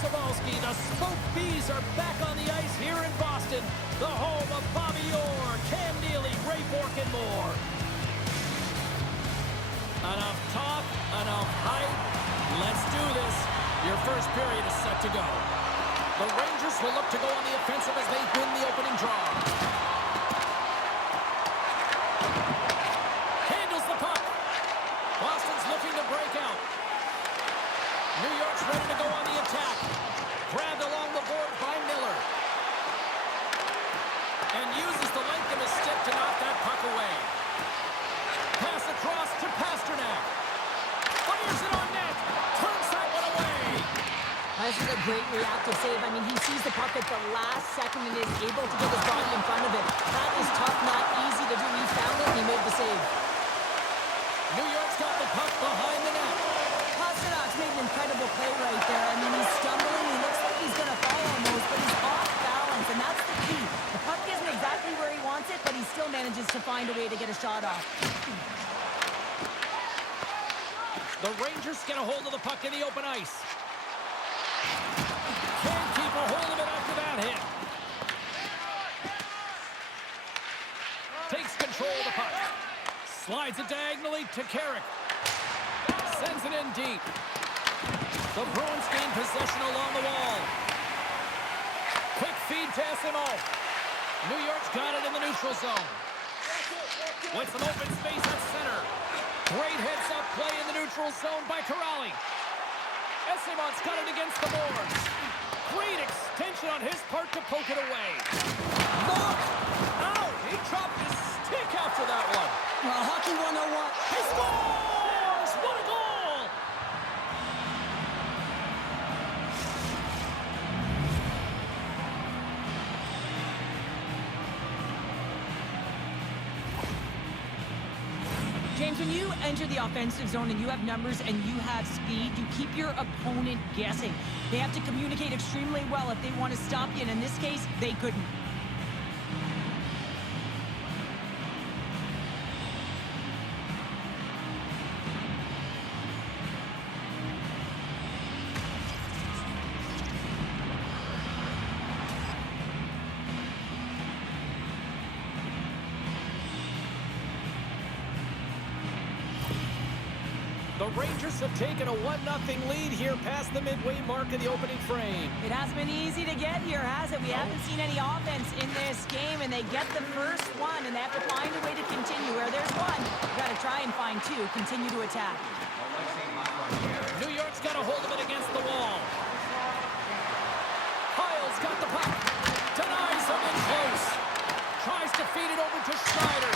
The Smoke Bees are back on the ice here in Boston, the home of Bobby Orr, Cam Neely, Ray Bourque, and more. Enough talk, enough hype. Let's do this. Your first period is set to go. The Rangers will look to go on the offensive as they win the opening draw. Handles the puck. Boston's looking to break out. New York's ready to go on the attack. Grabbed along the board by Miller. And uses the length of his stick to knock that puck away. Pass across to Pasternak. Fires it on net. Turns that one away. This is a great reactive save. I mean, he sees the puck at the last second and is able to get his body in front of it. That is tough, not easy to do. He found it and he made the save. New York's got the puck behind the net. Pasternak's made an incredible play right there. I mean, he's stumbling. He looks like he's going to fall almost, but he's off balance, and that's the key. The puck isn't exactly where he wants it, but he still manages to find a way to get a shot off. The Rangers get a hold of the puck in the open ice. Can't keep a hold of it after that hit. Takes control of the puck. Slides it diagonally to Carrick. Sends it in deep. The Bruins gain possession along the wall. Quick feed to SMO. New York's got it in the neutral zone. With some open space at center. Great heads-up play in the neutral zone by Corrali. Estemon's got it against the boards. Great extension on his part to poke it away. Look! Out! He dropped his stick after that one. Well, Hockey 101. He scores! What a goal! James, when you enter the offensive zone and you have numbers and you have speed, you keep your opponent guessing. They have to communicate extremely well if they want to stop you, and in this case, they couldn't. The Rangers have taken a 1-0 lead here past the midway mark of the opening frame. It hasn't been easy to get here, has it? We haven't seen any offense in this game, and they get the first one, and they have to find a way to continue. Where there's one, you got to try and find two. Continue to attack. New York's got a hold of it against the wall. Hyle's got the puck. Denies him in close. Tries to feed it over to Schneider.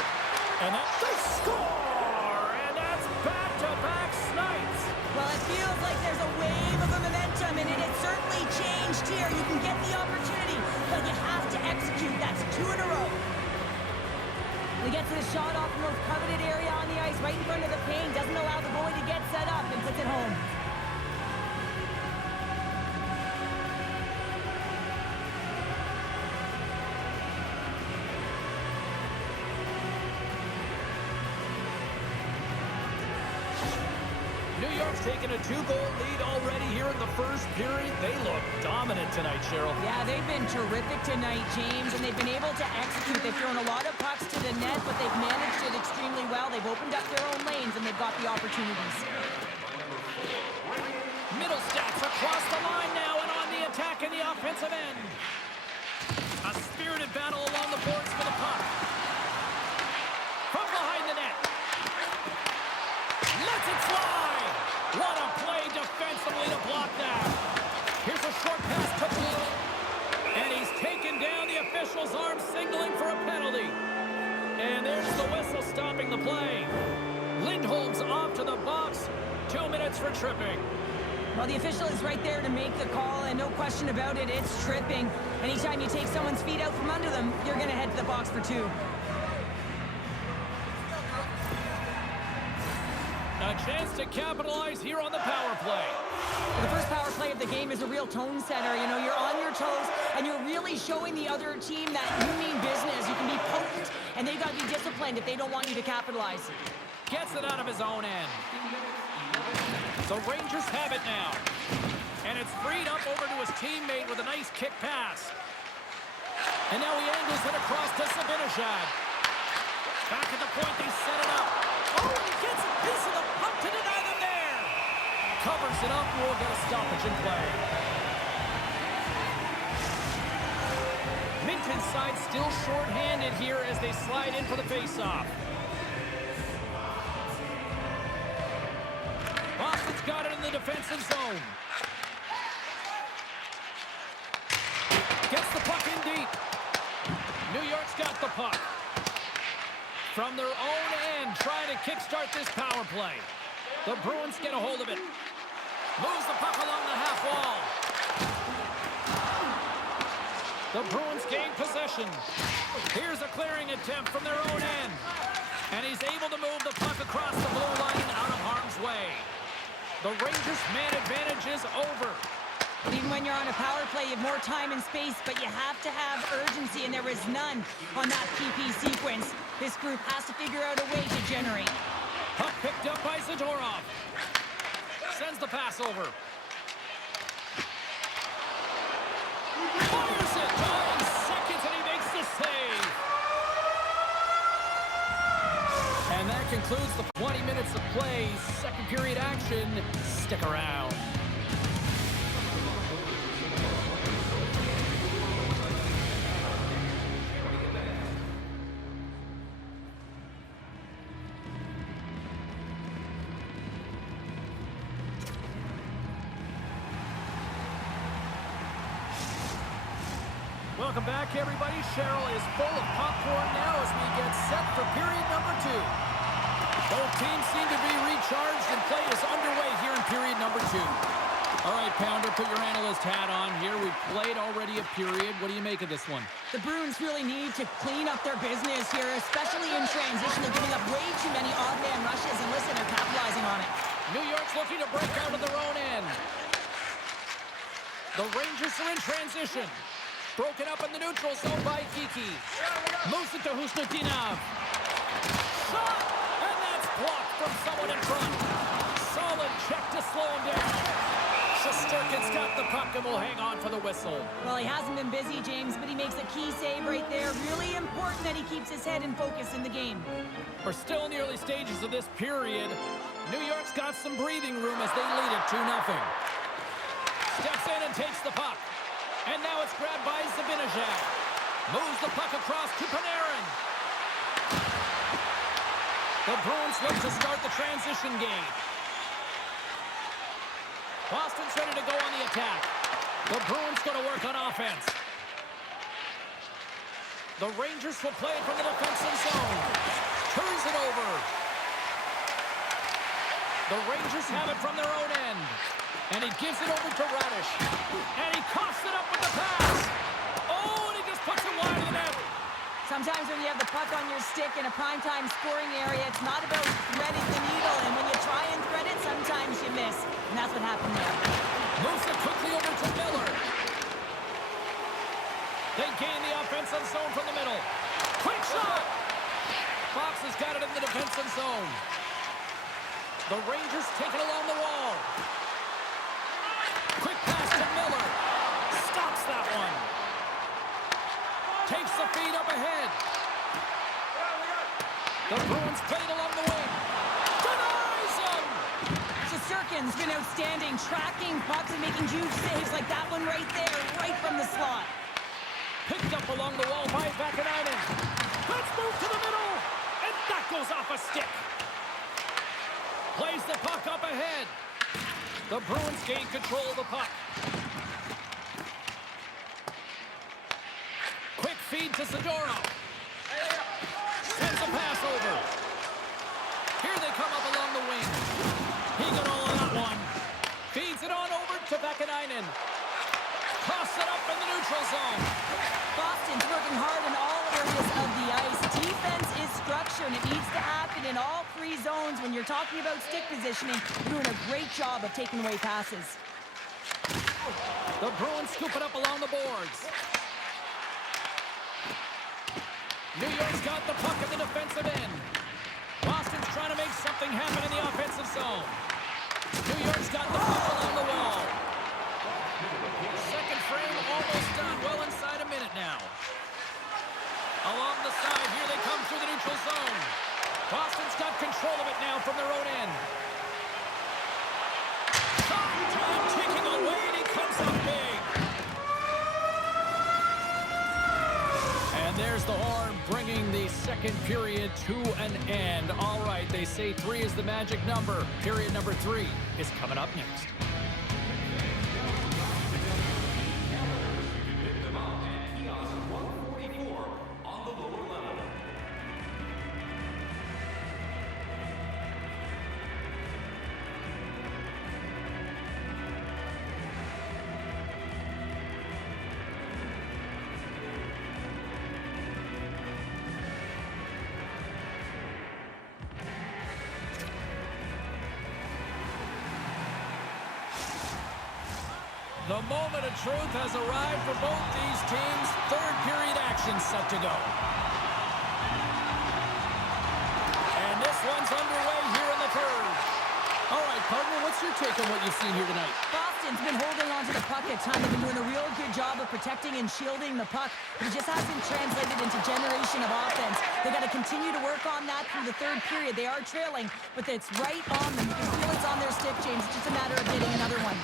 And they score! And that's back-to-back Snipes. Well, it feels like there's a wave of momentum, and it has certainly changed here. You can get the opportunity, but you have to execute. That's 2 in a row. He gets the shot off the most coveted area on the ice, right in front of the paint. Doesn't allow the goalie to get set up and puts it home. New York's taken a 2-goal lead already here in the first period. They look dominant tonight, Cheryl. Yeah, they've been terrific tonight, James, and they've been able to execute. They've thrown a lot of pucks to the net, but they've managed it extremely well. They've opened up their own lanes, and they've got the opportunities. Middle stats across the line now and on the attack in the offensive end. A spirited battle along the boards for the puck. From behind the net. Lets it fly. What a play defensively to block that. Here's a short pass to Blue. And he's taken down. The official's arm signaling for a penalty. And there's the whistle stopping the play. Lindholm's off to the box. 2 minutes for tripping. Well, the official is right there to make the call, and no question about it, it's tripping. Anytime you take someone's feet out from under them, you're going to head to the box for 2. A chance to capitalize here on the power play. The first power play of the game is a real tone setter. You know, you're on your toes, and you're really showing the other team that you mean business. You can be potent, and they've got to be disciplined if they don't want you to capitalize. Gets it out of his own end. The Rangers have it now. And it's freed up over to his teammate with a nice kick pass. And now he angles it across to Zibanejad. Back at the point, they set it up. Oh, and he gets a piece of the puck to deny them there. Covers it up, we'll get a stoppage in play. Minton's side still short-handed here as they slide in for the face-off. Boston's got it in the defensive zone. Gets the puck in deep. New York's got the puck. From their own end, trying to kickstart this power play. The Bruins get a hold of it. Moves the puck along the half wall. The Bruins gain possession. Here's a clearing attempt from their own end. And he's able to move the puck across the blue line out of harm's way. The Rangers' man advantage is over. Even when you're on a power play, you have more time and space, but you have to have urgency, and there is none on that PP sequence. This group has to figure out a way to generate. Puck picked up by Zadorov. Sends the pass over. Fires it. Oh, in seconds, and he makes the save. And that concludes the 20 minutes of play. Second period action. Stick around. Welcome back, everybody. Cheryl is full of popcorn now as we get set for period number 2. Both teams seem to be recharged and play is underway here in period number 2. All right, Pounder, put your analyst hat on here. We've played already a period. What do you make of this one? The Bruins really need to clean up their business here, especially in transition. They're giving up way too many odd man rushes, and listen, they're capitalizing on it. New York's looking to break out of their own end. The Rangers are in transition. Broken up in the neutral zone by Kiki. Moves it to Husnutinov. Shot! And that's blocked from someone in front. Solid check to slow him down. Shesterkin's got the puck and will hang on for the whistle. Well, he hasn't been busy, James, but he makes a key save right there. Really important that he keeps his head in focus in the game. We're still in the early stages of this period. New York's got some breathing room as they lead it 2-0. Steps in and takes the puck. And now it's grabbed by Zibanejad. Moves the puck across to Panarin. The Bruins look to start the transition game. Boston's ready to go on the attack. The Bruins going to work on offense. The Rangers will play it from the defensive zone. Turns it over. The Rangers have it from their own end. And he gives it over to Radish. And he coughs it up with the pass. Oh, and he just puts it wide of the net. Sometimes when you have the puck on your stick in a primetime scoring area, it's not about threading the needle. And when you try and thread it, sometimes you miss. And that's what happened there. Moves it quickly over to Miller. They gain the offensive zone from the middle. Quick shot. Fox has got it in the defensive zone. The Rangers take it along the wall. Quick pass to Miller. Stops that one. Takes the feed up ahead. The Bruins played along the wing. Denies him. Shesterkin's been outstanding, tracking pucks and making huge saves like that one right there, right from the slot. Picked up along the wall by Vakanainen. Let's move to the middle. And that goes off a stick. Plays the puck up ahead. The Bruins gain control of the puck. Quick feed to Zadorov. Sends a pass over. Here they come up along the wing. He got all of that one. Feeds it on over to Vakanainen. Toss it up in the neutral zone. Boston's working hard in all areas of the ice. Defense is structure, and it needs to happen in all 3 zones. When you're talking about stick positioning, you're doing a great job of taking away passes. The Bruins scoop it up along the boards. New York's got the puck at the defensive end. Boston's trying to make something happen in the offensive zone. New York's got the puck along the wall. Almost done. Well inside a minute now. Along the side, here they come through the neutral zone. Boston's got control of it now from their own end. Time ticking away, and he comes up big. And there's the horn, bringing the second period to an end. All right, they say 3 is the magic number. Period number 3 is coming up next. The moment of truth has arrived for both these teams. Third period action set to go. And this one's underway here in the third. All right, partner, what's your take on what you've seen here tonight? Boston's been holding on to the puck at times. They've been doing a real good job of protecting and shielding the puck. But it just hasn't translated into generation of offense. They've got to continue to work on that through the third period. They are trailing, but it's right on them. You can feel it's on their stick, James. It's just a matter of getting another one.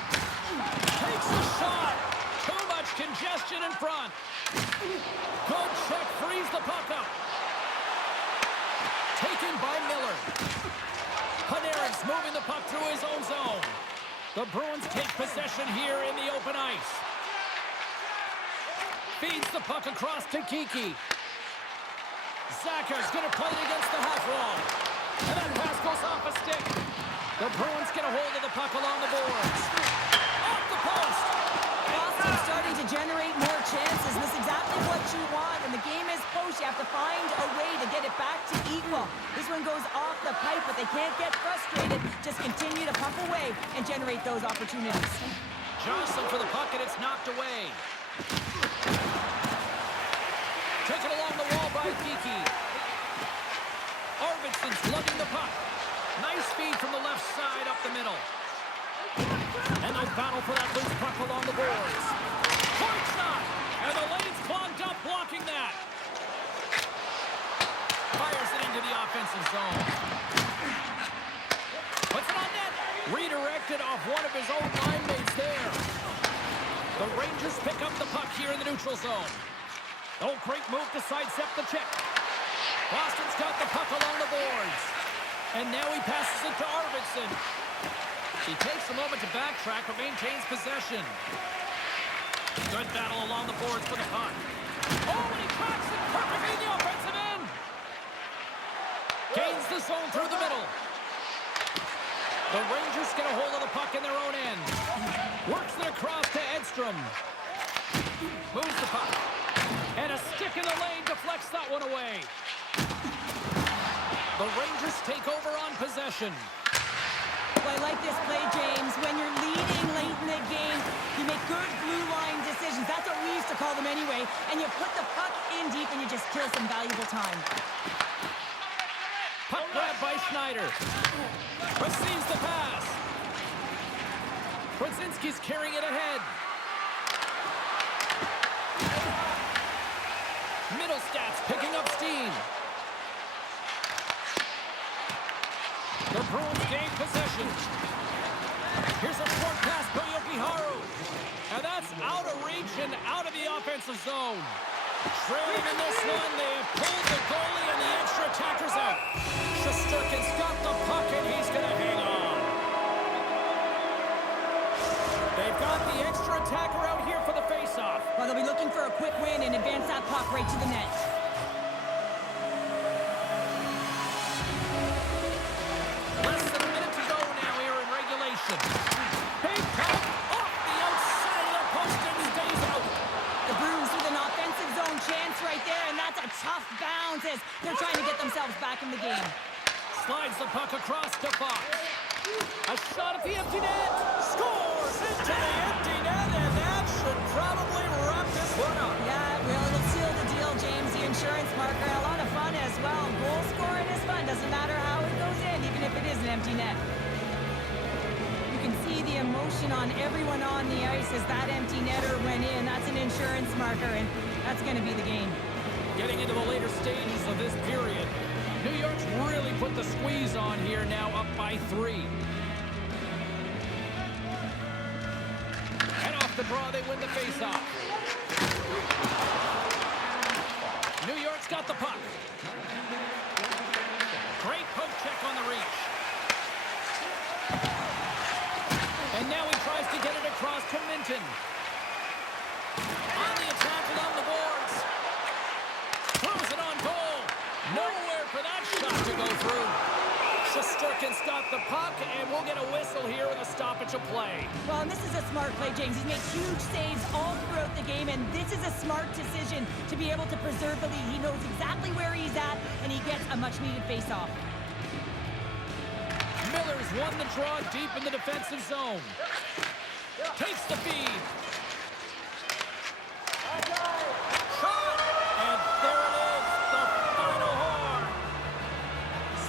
Takes a shot. Too much congestion in front. Good check. Frees the puck up. Taken by Miller. Panarin's moving the puck through his own zone. The Bruins take possession here in the open ice. Feeds the puck across to Kiki. Zacher's going to play it against the half wall. And that pass goes off a stick. The Bruins get a hold of the puck along the boards. Off the post. Boston's starting to generate more chances. This is exactly what you want. When the game is close, you have to find a way to get it back to equal. This one goes off the pipe, but they can't get frustrated. Just continue to pump away and generate those opportunities. Johnson for the puck, and it's knocked away. Taken along the wall by Kiki. Arvidsson's lugging the puck. Nice feed from the left side up the middle. And they'll battle for that loose puck along the boards. Point shot! And the lane's clogged up, blocking that. Fires it into the offensive zone. Puts it on net. Redirected off one of his own line mates there. The Rangers pick up the puck here in the neutral zone. Oh, great move to sidestep the check. Boston's got the puck along the boards. And now he passes it to Arvidsson. He takes a moment to backtrack, but maintains possession. Good battle along the boards for the puck. Oh, and he cracks it perfectly in the offensive end. Gains the zone through the middle. The Rangers get a hold of the puck in their own end. Works it across to Edstrom. Moves the puck. And a stick in the lane deflects that one away. The Rangers take over on possession. Well, I like this play, James. When you're leading late in the game, you make good blue line decisions. That's what we used to call them anyway. And you put the puck in deep and you just kill some valuable time. Puck grab by Schneider. Receives the pass. Brzezinski's carrying it ahead. Middlestats picking up steam. The Bruins gain possession. Here's a short pass by Yokiharu. And that's out of reach and out of the offensive zone. Trailing in this one, they have pulled the goalie and the extra attacker's out. Shesterkin's got the puck and he's going to hang on. They've got the extra attacker out here for the faceoff. Well, they'll be looking for a quick win and advance that puck right to the net. Less than a minute to go now here in regulation. Big puck off the outside of the post and stays out. The Bruins with an offensive zone chance right there, and that's a tough bounce as they're trying to get themselves back in the game. Slides the puck across to Fox. A shot at the empty net. Scores into the empty net, and that should probably wrap this one up. Yeah, it will. It'll seal the deal, James. The insurance marker. A lot of fun as well. Goal scoring is fun. Doesn't matter how it goes in, even if it is an empty net. You can see the emotion on everyone on the ice as that empty netter went in. That's an insurance clearance marker, and that's going to be the game. Getting into the later stages of this period, New York's really put the squeeze on here, now up by 3. And off the draw, they win the faceoff. New York's got the puck. Great poke check on the reach. And now he tries to get it across to Minton. On the attack along the boards. Throws it on goal. Nowhere for that shot to go through. Shesterkin's got the puck, and we'll get a whistle here with a stoppage of play. Well, and this is a smart play, James. He's made huge saves all throughout the game, and this is a smart decision to be able to preserve the lead. He knows exactly where he's at, and he gets a much-needed face-off. Miller's won the draw deep in the defensive zone. Takes the feed. Shot! And there it is, the final horn.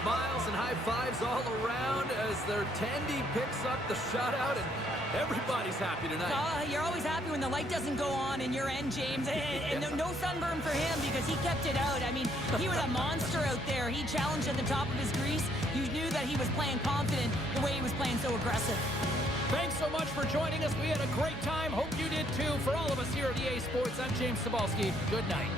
Smiles and high fives all around as their Tandy picks up the shutout, and everybody's happy tonight. You're always happy when the light doesn't go on in your end, James. And no sunburn for him because he kept it out. I mean, he was a monster out there. He challenged at the top of his crease. You knew that he was playing confident the way he was playing so aggressive. Thanks so much for joining us. We had a great time. Hope you did too. For all of us here at EA Sports, I'm James Cebulski. Good night.